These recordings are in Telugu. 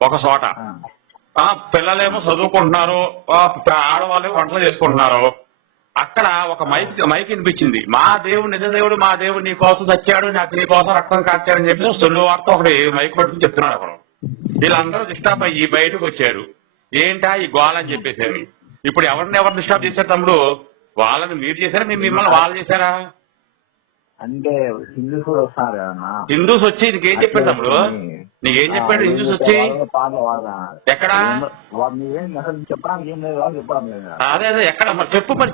ఒక చోట. పిల్లలేమో చదువుకుంటున్నారు, ఆడవాళ్ళు వంటలు చేసుకుంటున్నారు. అక్కడ ఒక మైక్ వినిపించింది. మా దేవుడు నిజ దేవుడు, మా దేవుడు నీ కోసం చచ్చాడు, నాకు నీ కోసం రక్తం కాచాడని చెప్పి సొల్లు వార్త ఒకటి మైక్ పట్టుకుని చెప్తున్నాడు అక్కడ. వీళ్ళందరూ డిస్టర్బ్ అయ్యి బయటకు వచ్చారు. ఏంటా ఈ గోళ అని చెప్పేసి. ఇప్పుడు ఎవరు డిస్టర్బ్ చేశారు తమ్ముడు? వాళ్ళని మీరు చేశారా, మిమ్మల్ని వాళ్ళు చేశారా? అంటే హిందూస్ కూడా వస్తారు కదా. హిందూస్ వచ్చి నీకేం చెప్పాడు తమ్ముడు? నీకేం చెప్పాడు హిందూస్ వచ్చి? ఎక్కడ? చెప్పడానికి ఏం లేదు, చెప్పడం లేదు. అదే అదే ఎక్కడ మరి చెప్పు మరి.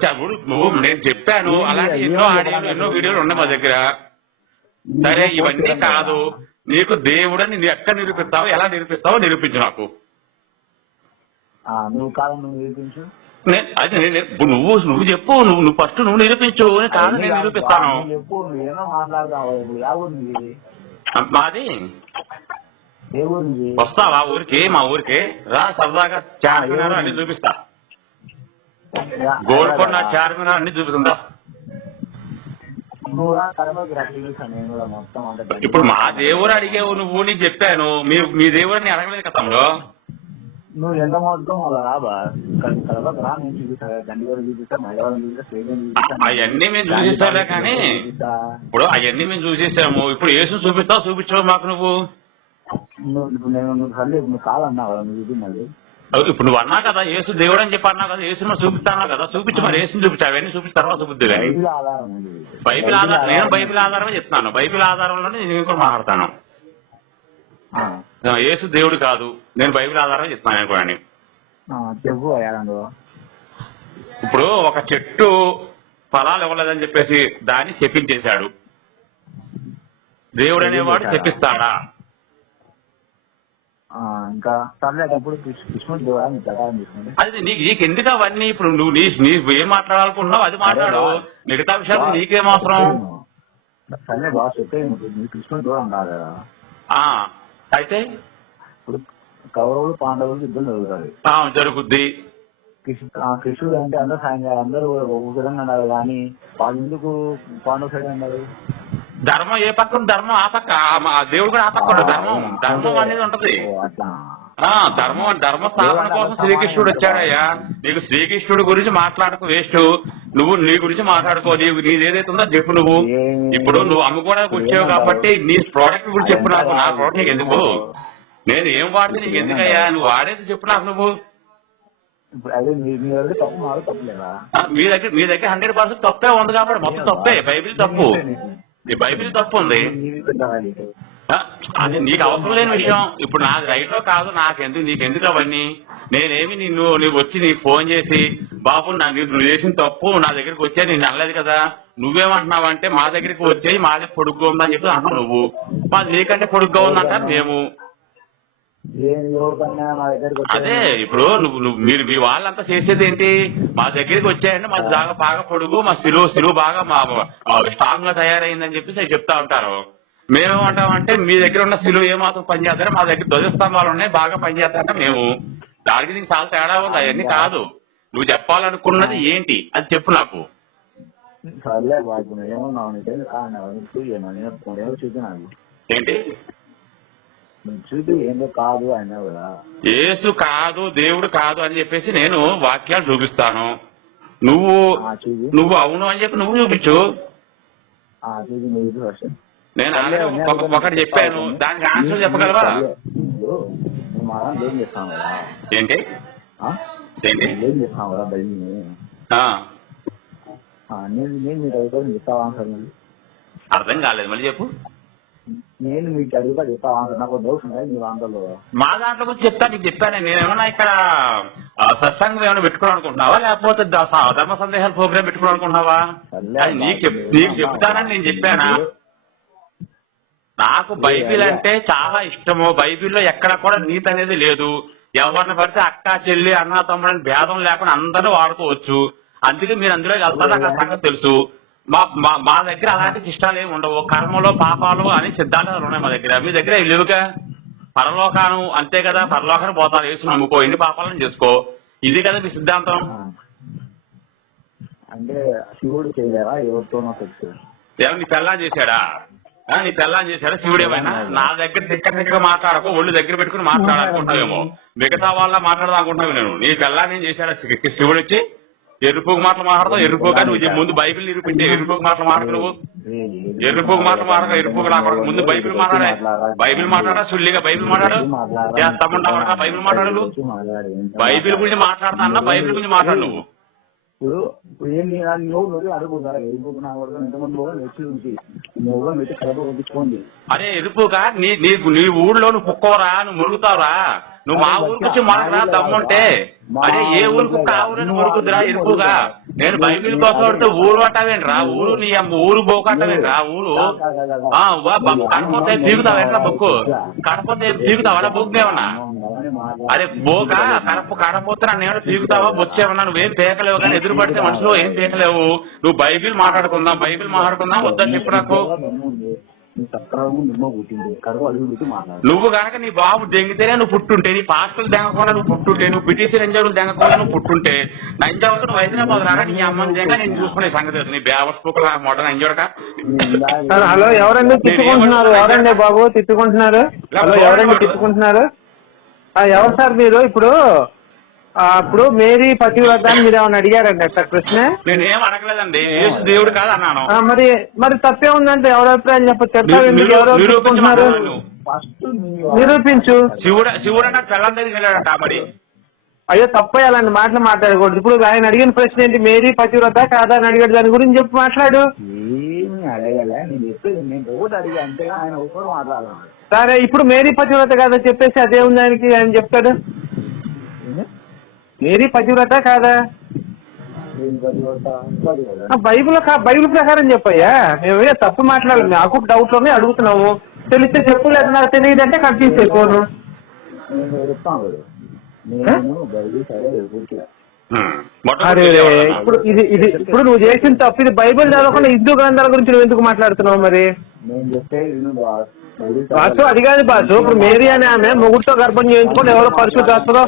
నువ్వు నేను చెప్పాను అలాగే ఎన్నో ఆడియోలు ఎన్నో వీడియోలు ఉన్నాయి మా దగ్గర. సరే ఇవన్నీ కాదు, నీకు దేవుడని నువ్వు ఎక్కడ నిరూపిస్తావో, ఎలా నిరూపిస్తావో నిరూపించు నాకు. నువ్వు కాదు, నువ్వు నిరూపించు. అది నువ్వు చెప్పు, నువ్వు ఫస్ట్ నువ్వు నిరూపించు. కాదు నేను నిరూపిస్తాను. మాది వస్తావా ఊరికి? మా ఊరికి రా, సరదాగా చార్మినార్ అన్ని చూపిస్తా. గోల్కొండ చార్మినార్ అన్ని చూపిస్తుందా? ఇప్పుడు మా దేవుడు అడిగేవు నువ్వు, నీకు చెప్పాను. మీ దేవుడిని అడగలేదు కదా తమ్ముడు. నువ్వు ఎంత మొత్తం అవన్నీ మేము చూసిస్తాలే, కానీ ఇప్పుడు అవన్నీ మేము చూసేసాము. ఇప్పుడు యేసు చూపిస్తావు, చూపించావు మాకు నువ్వు. నువ్వు కాదన్నావు కదా, నువ్వు చూపించాలి. ఇప్పుడు నువ్వు అన్నా కదా యేసు దేవుడు అని చెప్పి అన్నావు కదా, యేసు చూపిస్తాను కదా, చూపించు మరి. యేసుని చూపించా, అవన్నీ చూపిస్తారా? చూపిద్దు. బైబిల్ ఆధారం, నేను బైబిల్ ఆధారమే చెప్తున్నాను. బైబిల్ ఆధారంలోనే నేను కూడా మాట్లాడతాను. యేసు దేవుడు కాదు, నేను బైబిల్ ఆధారం చెప్తున్నాను కూడా. ఇప్పుడు ఒక చెట్టు ఫలాలు ఇవ్వలేదని చెప్పేసి దాన్ని చెప్పించేశాడు. దేవుడు అనేవాడు చెప్పిస్తాడా? ఇంకా సర్లేటప్పుడు కృష్ణుడు అది నీకు ఎందుకు అవన్నీ? ఇప్పుడు నువ్వు నీ ఏం మాట్లాడాలనుకుంటున్నావు అది మాట్లాడు. మిగతా విషయాలు నీకేం అవసరం? సరే బాగా చెప్పేది, కృష్ణుడు దూరం కాదు కదా. అయితే ఇప్పుడు కౌరవులు పాండవులు యుద్ధం జరుగుతుంది, జరుగుద్ది. కృష్ణుడు అంటే అందరూ సాయంగా అందరూ ఒక విధంగా అన్నారు, కానీ వాళ్ళు ఎందుకు పాండవ సైడ్ అన్నారు? ధర్మం ఏ పక్క, ధర్మం ఆ పక్క, దేవుడు కూడా ఆ పక్క. ధర్మం అనేది ఉంటది. ధర్మ స్థాపన కోసం శ్రీకృష్ణుడు వచ్చాడయ్యా. నీకు శ్రీకృష్ణుడు గురించి మాట్లాడుకో, వేస్ట్. నువ్వు నీ గురించి మాట్లాడుకో, నీది ఏదైతే ఉందో చెప్పు. నువ్వు ఇప్పుడు నువ్వు అమ్ముకోవడానికి వచ్చావు కాబట్టి నీ ప్రోడక్ట్ గురించి చెప్పు నాకు. నా ప్రోడక్ట్ నీకు ఎందుకు? నేను ఏం వాడితే నీకు ఎందుకయ్యా? నువ్వు వాడేది చెప్పు నాకు. నువ్వు మీ దగ్గర 100% తప్పే ఉంది కాబట్టి మొత్తం తప్పే. బైబిల్ తప్పు, ఈ బైబిల్ తప్పు ఉంది. అది నీకు అవసరం లేని విషయం. ఇప్పుడు నాది రైటో కాదు నాకెందుకు, నీకెందుకు అవన్నీ? నేనేమి నువ్వు వచ్చి నీకు ఫోన్ చేసి బాబు నువ్వు చేసిన తప్పు నా దగ్గరికి వచ్చే నేను అనలేదు కదా. నువ్వేమంటున్నావు అంటే మా దగ్గరికి వచ్చేయి, మాది పొడుగ్గా ఉందని చెప్పి అంటున్నావు నువ్వు. మాది నీకంటే పొడుగ్గా ఉందంటారు మేము. అదే ఇప్పుడు మీరు మీ వాళ్ళంతా చేసేది ఏంటి? మా దగ్గరికి వచ్చాయంటే మాది బాగా పొడుగు, మా సిలువ బాగా మా స్ట్రాంగ్ గా తయారైందని చెప్పి చెప్తా ఉంటారు. మేమేమంటామంటే మీ దగ్గర ఉన్న సిలువ ఏమాత్రం పనిచేస్తారో మా దగ్గర ధ్వజస్తంభాలు ఉన్నాయి బాగా పనిచేస్తారంటే మేము. దానికి నీకు చాలా తేడా ఉంది. అవన్నీ కాదు, నువ్వు చెప్పాలనుకున్నది ఏంటి అది చెప్పు నాకు. ఏంటి కాదు యేసు కాదు దేవుడు కాదు అని చెప్పేసి నేను వాక్యాలు చూపిస్తాను. నువ్వు అవును అని చెప్పి నువ్వు చూపించు. నేను ఒకటి చెప్పాను, దానికి ఆన్సర్ చెప్పగలవా? ఏంటి అర్థం కాలేదు, మళ్ళీ చెప్పు. నేను మీకు అడుగుతా చెప్తావా? నాకు డౌట్స్ ఉన్నాయి మీ దాంట్లో. మా దాంట్లో గురించి చెప్తా. నీకు చెప్పాను నేను ఏమన్నా ఇక్కడ సత్సంగం ఏమైనా పెట్టుకోవాలనుకుంటున్నావా, లేకపోతే ధర్మ సందేహాల ప్రోగ్రామ్ పెట్టుకోవాలనుకుంటున్నావా? నీకు చెప్తానని నేను చెప్పానా? నాకు బైబిల్ అంటే చాలా ఇష్టము. బైబిల్లో ఎక్కడ కూడా నీతి అనేది లేదు. ఎవరిని పడితే అక్క చెల్లి అన్న తమ్ముడని భేదం లేకుండా అందరూ వాడుకోవచ్చు. అందుకే మీరు అందులో వెళ్తారు, నాకు సంగతి తెలుసు. మా దగ్గర అలాంటి శిష్టాలు ఏమి ఉండవు. కర్మలు పాపాలు అని సిద్ధాంతాలు ఉన్నాయి మా దగ్గర. మీ దగ్గర లేవుగా. పరలోకాను అంతే కదా, పరలోకాన్ని పోతారు, వేసి నమ్ముకో, ఎన్ని పాపాలను చేసుకో, ఇది కదా మీ సిద్ధాంతం. అంటే శివుడు చేయలేరా? ఎవరితోనో ఏమన్నా నీ పెళ్ళాం చేశాడా? నీ పెళ్ళాన్ని చేశాడు శివుడేమైనా నా దగ్గర దగ్గర మాట్లాడకు ఒళ్ళు దగ్గర పెట్టుకుని మాట్లాడాలనుకుంటావేమో మిగతా వాళ్ళ మాట్లాడదానుకుంటావు నేను నీ పెళ్ళాన్ని ఏం చేశాడు శివుడు వచ్చి ఎరుపుకు మాటలు మాట్లాడతావు ఎరుపు కానీ నువ్వు ముందు బైబిల్ నిరూపించే ఎరుపుకు మాటలు మాట్లాడు నువ్వు ఎరుపుకు మాటలు మాట్లాడ ఎరుపుకు రాకూడదు ముందు బైబిల్ మాట్లాడా సుల్లిగా బైబిల్ మాట్లాడు చేస్తామంటావు బైబిల్ మాట్లాడు బైబిల్ గురించి మాట్లాడతా అన్నా బైబిల్ గురించి మాట్లాడు నువ్వు ఇప్పుడు ఏం నువ్వు అడుగుతారా ఎరుపు నా ఎంతమంది కూడా వచ్చి ఉంది నువ్వు పెట్టి కడప పంపించుకోండి అదే ఎరుపుగా నీ ఊళ్ళో నువ్వు కుక్కోరా నువ్వు మురుగుతావురా నువ్వు మా ఊరికి వచ్చి మాట్లాడా దమ్ముంటే అదే ఏ ఊరికి కావులని మురుగుతురా ఎరుపుగా నేను బైబిల్ కోసం పడితే ఊరు అంటావేంట్రా ఊరు నీ ఊరు బోకంటావేంట్రా ఊరు కడపోతే తీగుతావేంట్రా బొక్కు కడపోతే తీగుతావా బొక్కు ఏమన్నా అదే బోక కడపోతే నన్ను ఏమైనా తీగుతావా బొచ్చేమన్నా నువ్వేం తేకలేవు కానీ ఎదురు పడితే మనుషులు ఏం తేకలేవు నువ్వు బైబిల్ మాట్లాడుకుందాం వద్దని చెప్పు నాకు నువ్వు కనుక నీ బాబు దెంగితేనే నువ్వు పుట్టుంటే నీ పాస్టర్లు దెంగకుండా నువ్వు పుట్టుంటే నువ్వు బ్రిటిష్ రంజావులు దెంగకుండా నువ్వు పుట్టుంటే నంజావుతో నువ్వు హైదరాబాద్ రాగా నీ అమ్మని దెంగ నేను చూసుకునే సంగతి నీ బేవస్పుకులు మొట్ట నంజోడక హలో ఎవరండి ఎవరండి బాబు తిట్టుకుంటున్నారు ఎవరు సార్ మీరు ఇప్పుడు మేరీ పతివ్రత అని మీరు ఏమన్నా అడిగారండి సార్ ప్రశ్న నేనేం అడగలేదండి దేవుడు కాదు అన్నాను మరి తప్పే ఉందంటే ఎవరి అభిప్రాయం చెప్పచ్చు నిరూపించు శివుడు అన్న పిల్లల దగ్గరికి వెళ్ళాడంట మరి అయ్యో తప్పేయాలండి మాటలు మాట్లాడకూడదు ఇప్పుడు ఆయన అడిగిన ప్రశ్న ఏంటి మేరీ పతివ్రత కాదా అని అడిగాడు దాని గురించి చెప్పి మాట్లాడు సరే ఇప్పుడు మేరీ పతివ్రత కాదా చెప్పేసి అదే ఉంది ఆయన చెప్తాడు మేరీ పతివ్రత కాదా బైబిల్ ప్రకారం చెప్పయ్యా మేము తప్పు మాట్లాడాలి నాకు డౌట్ లోనే అడుగుతున్నాము తెలిస్తే చెప్పు లేదా నాకు తెలియదంటే కన్ఫ్యూజ్ అయిపోను అరే ఇప్పుడు నువ్వు చేసిన తప్పు ఇది బైబిల్ చదవకుండా హిందూ గ్రంథాల గురించి నువ్వు ఎందుకు మాట్లాడుతున్నావు మరి బాసు అది కాదు బాసు ఇప్పుడు మేరీ అనే ఆమె మొగుడితో గర్భం చేయించుకొని ఎవరో పరిశుద్ధాత్మతో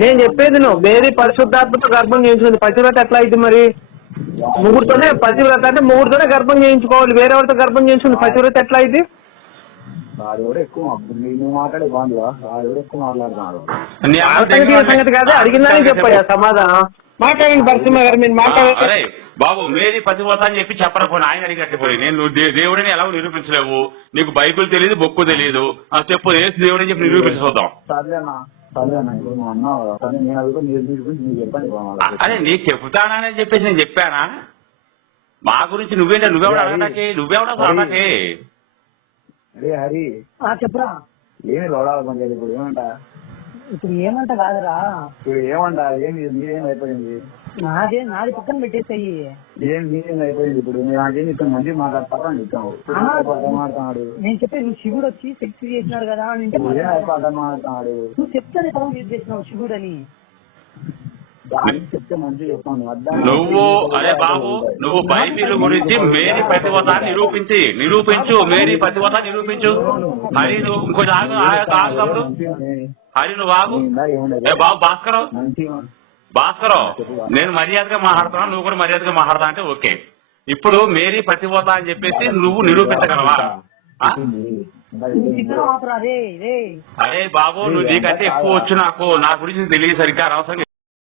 నేను చెప్పేది నువ్వు మేరీ పరిశుద్ధాత్మతో గర్భం చేయించుకుంది పతివ్రత ఎట్లా అయింది మరి ముగ్గురుతోనే పతివ్రత అంటే ముగ్గురుతోనే గర్భం చేయించుకోవాలి వేరే వాళ్ళతో గర్భం చేయించుకుంది పతివ్రత ఎట్లా అయింది సంగతి కాదు అడిగిందని చెప్పయ్యా సమాధానం మాట్లాడండి పరిశ్రమ గారు మీరు మాట్లాడే బాబు మేరీ పతివ్రత అని చెప్పి చెప్పకపోయి ఆయన అడిగట్టిపోయి నేను దేవుడిని ఎలా నిరూపించలేవు నీకు బైబిల్ తెలియదు బొక్కు తెలియదు చెప్పు ఏసు దేవుడని చెప్పి నిరూపించుకోద్దాం అదే నీకు చెబుతానని చెప్పేసి నేను చెప్పానా మా గురించి నువ్వెవడు అడగటానికి అడగటానికి హరి చెప్పరా ఏమి లోడాలి పంచాయతీ ఇప్పుడు ఏమంటా ఇప్పుడు ఏమంట కాదురా ఇప్పుడు ఏమంటా మీరేం అయిపోయింది నాది పక్కన పెట్టేసాయి మీరేం అయిపోయింది ఇప్పుడు నాకేం ఇక్కడ మంచి మాట్లాడతాను మాట్లాడుతున్నాడు నేను చెప్పేది నువ్వు శివుడు వచ్చి శక్తి చేసినాడు కదా మాట్లాడుతున్నాడు నువ్వు చెప్తానే పదం యూజ్ చేసినావు శివుడు అని చెప్తే మంచిగా చెప్తాను నువ్వు అదే బాబు నువ్వు బైబిల్ గురించి మేరీ పతివ్రత నిరూపించు మేరీ పతివ్రత నిరూపించు హరి నువ్వు ఇంకొంచెం ఆగు హరి నువ్వు ఆగు బాబు భాస్కర్ నేను మర్యాదగా మాట్లాడుతున్నా నువ్వు కూడా మర్యాదగా మాట్లాడతా అంటే ఓకే ఇప్పుడు మేరీ పతివ్రత అని చెప్పేసి నువ్వు నిరూపించగలవా అరే బాబు నువ్వు నీకంటే ఎక్కువ వచ్చు నాకు నా గురించి తెలియదు సరిగ్గా అనవసరం